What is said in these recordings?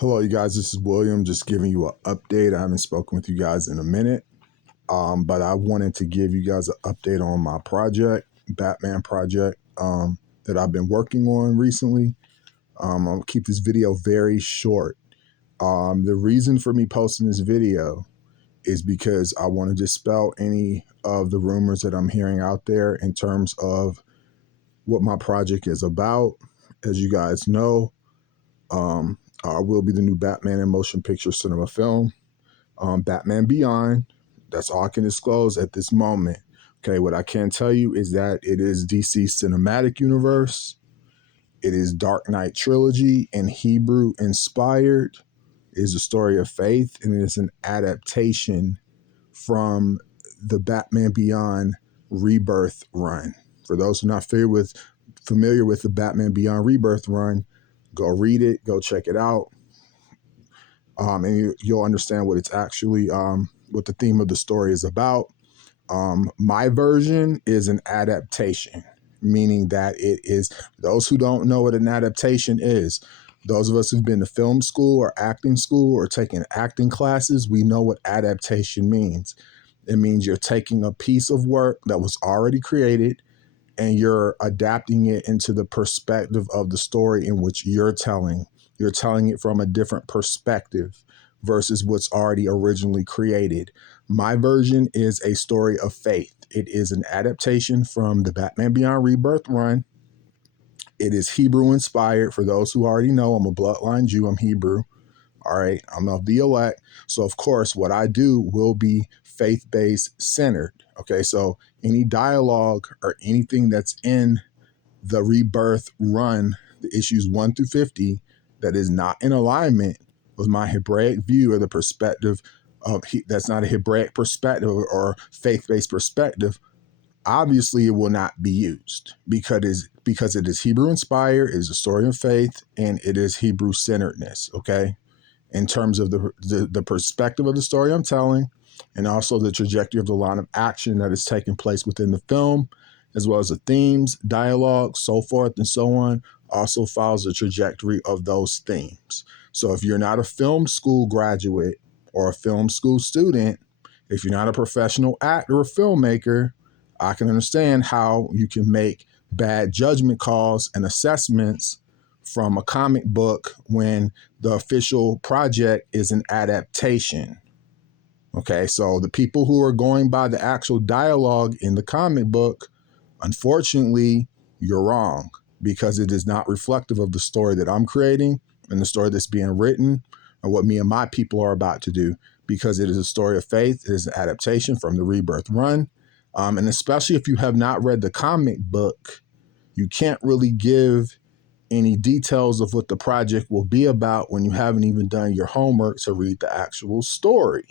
Hello, you guys. This is William, just giving you an update. I haven't spoken with you guys in a minute, but I wanted to give you guys an update on my project, Batman project, that I've been working on recently. I'll keep this video very short. The reason for me posting this video is because I want to dispel any of the rumors that I'm hearing out there in terms of what my project is about. As you guys know, I will be the new Batman in motion picture cinema film, Batman Beyond. That's all I can disclose at this moment. Okay, what I can tell you is that it is DC Cinematic Universe. It is Dark Knight Trilogy and Hebrew inspired. It is a story of faith, and it is an adaptation from the Batman Beyond Rebirth run. For those who are not familiar with the Batman Beyond Rebirth run, go read it, go check it out, and you'll understand what it's actually, what the theme of the story is about. My version is an adaptation, meaning that it is, those who don't know what an adaptation is, those of us who've been to film school or acting school or taken acting classes, we know what adaptation means. It means you're taking a piece of work that was already created and you're adapting it into the perspective of the story in which you're telling. You're telling it from a different perspective versus what's already originally created. My version is a story of faith. It is an adaptation from the Batman Beyond Rebirth run. It is Hebrew inspired. For those who already know, I'm a bloodline Jew. I'm Hebrew. All right. I'm of the elect. So, of course, what I do will be faith-based centered. Okay. So any dialogue or anything that's in the Rebirth run, the issues 1 through 50, that is not in alignment with my Hebraic view or the perspective of, that's not a Hebraic perspective or faith-based perspective, obviously it will not be used because it is Hebrew inspired, it is a story of faith, and it is Hebrew centeredness. Okay. In terms of the perspective of the story I'm telling, and also the trajectory of the line of action that is taking place within the film, as well as the themes, dialogue, so forth and so on, also follows the trajectory of those themes. So if you're not a film school graduate or a film school student, if you're not a professional actor or filmmaker, I can understand how you can make bad judgment calls and assessments from a comic book when the official project is an adaptation. Okay, so the people who are going by the actual dialogue in the comic book, unfortunately, you're wrong, because it is not reflective of the story that I'm creating and the story that's being written and what me and my people are about to do, because it is a story of faith. It is an adaptation from the Rebirth run. And especially if you have not read the comic book, you can't really give any details of what the project will be about when you haven't even done your homework to read the actual story.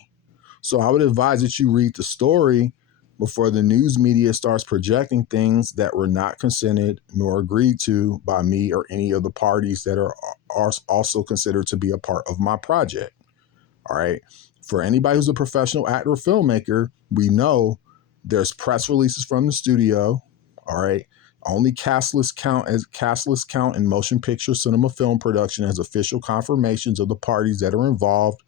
So I would advise that you read the story before the news media starts projecting things that were not consented nor agreed to by me or any of the parties that are also considered to be a part of my project. All right. For anybody who's a professional actor or filmmaker, we know there's press releases from the studio. All right. Only cast list count in motion picture cinema film production as official confirmations of the parties that are involved,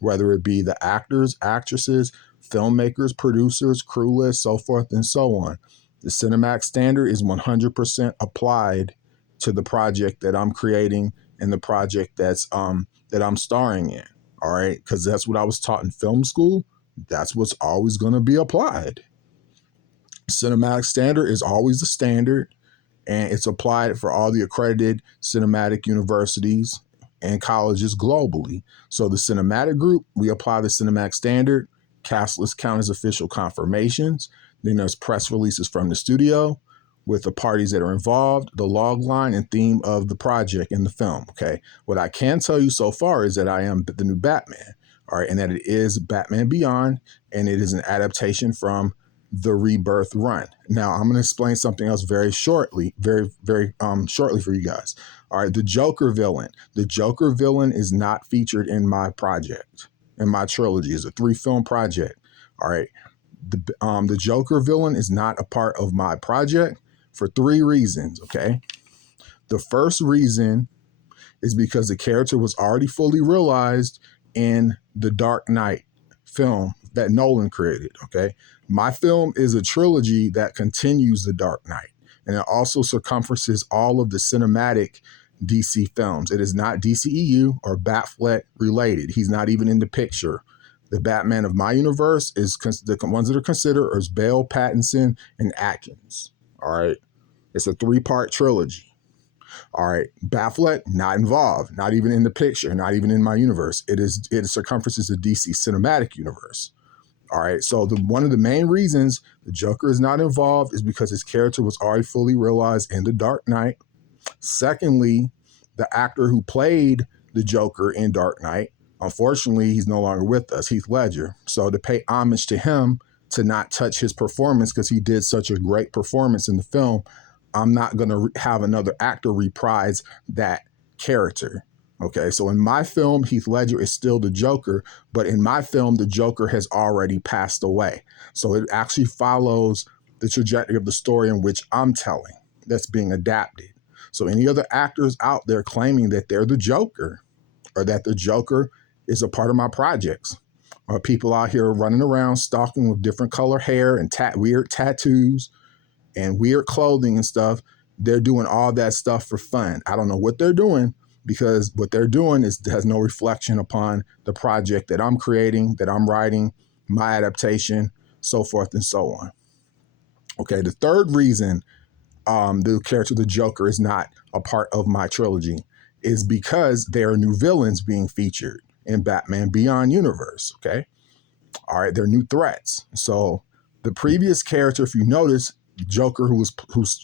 whether it be the actors, actresses, filmmakers, producers, crew list, so forth and so on. The cinematic standard is 100% applied to the project that I'm creating and the project that I'm starring in. All right, because that's what I was taught in film school. That's what's always going to be applied. Cinematic standard is always the standard, and it's applied for all the accredited cinematic universities and colleges globally. So the cinematic group, we apply the cinematic standard. Cast list count as official confirmations. Then there's press releases from the studio with the parties that are involved, the log line and theme of the project in the film. Okay. What I can tell you so far is that I am the new Batman. All right. And that it is Batman Beyond, and it is an adaptation from the Rebirth run. Now I'm going to explain something else very shortly for you guys. All right. The Joker villain is not featured in my project, in my trilogy. It's a 3-film project. All right. The Joker villain is not a part of my project for 3 reasons. Okay. The first reason is because the character was already fully realized in the Dark Knight film that Nolan created, okay? My film is a trilogy that continues the Dark Knight, and it also circumferences all of the cinematic DC films. It is not DCEU or Batfleck related. He's not even in the picture. The Batman of my universe is the ones that are considered is Bale, Pattinson, and Adkins. All right. It's a 3-part trilogy. All right. Batfleck, not involved, not even in the picture, not even in my universe. It circumferences the DC cinematic universe. All right. So one of the main reasons the Joker is not involved is because his character was already fully realized in the Dark Knight. Secondly, the actor who played the Joker in Dark Knight, unfortunately, he's no longer with us, Heath Ledger. So to pay homage to him, to not touch his performance because he did such a great performance in the film, I'm not going to have another actor reprise that character. Okay, so in my film, Heath Ledger is still the Joker, but in my film, the Joker has already passed away. So it actually follows the trajectory of the story in which I'm telling that's being adapted. So any other actors out there claiming that they're the Joker or that the Joker is a part of my projects, or people out here running around stalking with different color hair and weird tattoos and weird clothing and stuff, they're doing all that stuff for fun. I don't know what they're doing, because what they're doing has no reflection upon the project that I'm creating, that I'm writing, my adaptation, so forth and so on. Okay, the third reason the character of the Joker is not a part of my trilogy is because there are new villains being featured in Batman Beyond universe, okay? All right, they're new threats. So the previous character, if you notice, Joker, who's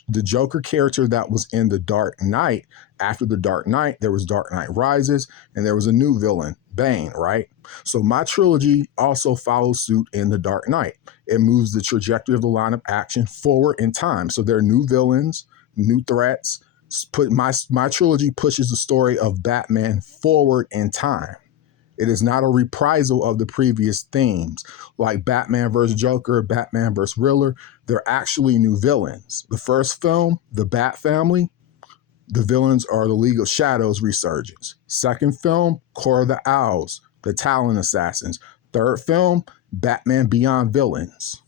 the Joker character that was in the Dark Knight, after the Dark Knight, there was Dark Knight Rises, and there was a new villain, Bane, right? So my trilogy also follows suit in the Dark Knight. It moves the trajectory of the line of action forward in time. So there are new villains, new threats. My trilogy pushes the story of Batman forward in time. It is not a reprisal of the previous themes, like Batman vs. Joker, Batman vs. Riddler. They're actually new villains. The first film, The Bat Family, the villains are the League of Shadows resurgence. Second film, Core of the Owls, the Talon Assassins. Third film, Batman Beyond villains.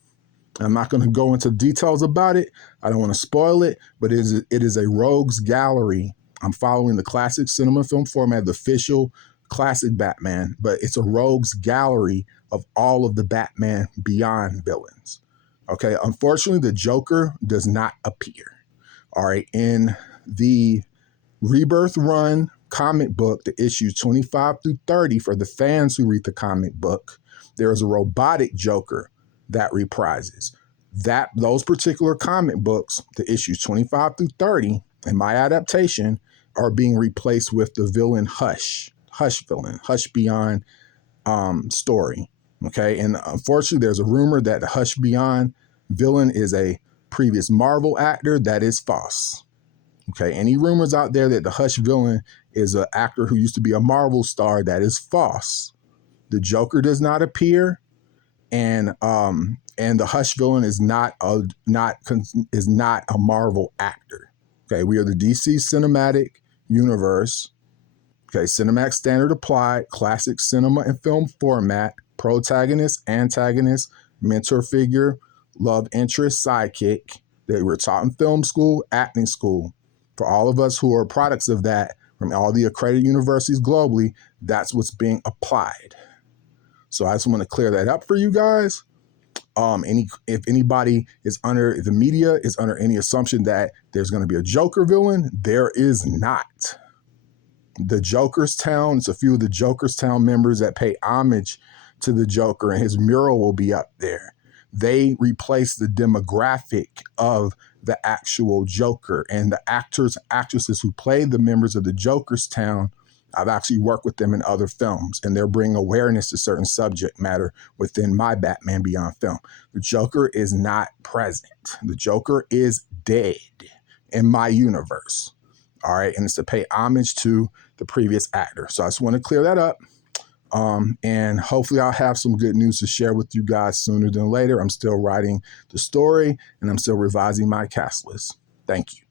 I'm not going to go into details about it. I don't want to spoil it, but it is a rogues gallery. I'm following the classic cinema film format, the official classic Batman, but it's a rogues gallery of all of the Batman Beyond villains. Okay, unfortunately, the Joker does not appear. All right, in the Rebirth Run comic book, the issues 25 through 30, for the fans who read the comic book, there is a robotic Joker that reprises. Those particular comic books, the issues 25 through 30, in my adaptation, are being replaced with the villain Hush villain, Hush Beyond story. Okay, and unfortunately, there's a rumor that the Hush Beyond villain is a previous Marvel actor. That is false. Okay, any rumors out there that the Hush villain is an actor who used to be a Marvel star, that is false. The Joker does not appear, and the Hush villain is not a Marvel actor. Okay, we are the DC cinematic universe. Okay, cinematic standard applied, classic cinema and film format, protagonist, antagonist, mentor figure, love interest, sidekick. They were taught in film school, acting school. For all of us who are products of that, from all the accredited universities globally, that's what's being applied. So I just want to clear that up for you guys. If anybody is under, the media is under any assumption that there's going to be a Joker villain, there is not. The Jokerstown, it's a few of the Jokerstown members that pay homage to the Joker, and his mural will be up there. They replace the demographic of the actual Joker, and the actors, actresses who play the members of the Jokerstown, I've actually worked with them in other films, and they're bringing awareness to certain subject matter within my Batman Beyond film. The Joker is not present. The Joker is dead in my universe. All right, and it's to pay homage to the previous actor. So I just want to clear that up. And hopefully I'll have some good news to share with you guys sooner than later. I'm still writing the story, and I'm still revising my cast list. Thank you.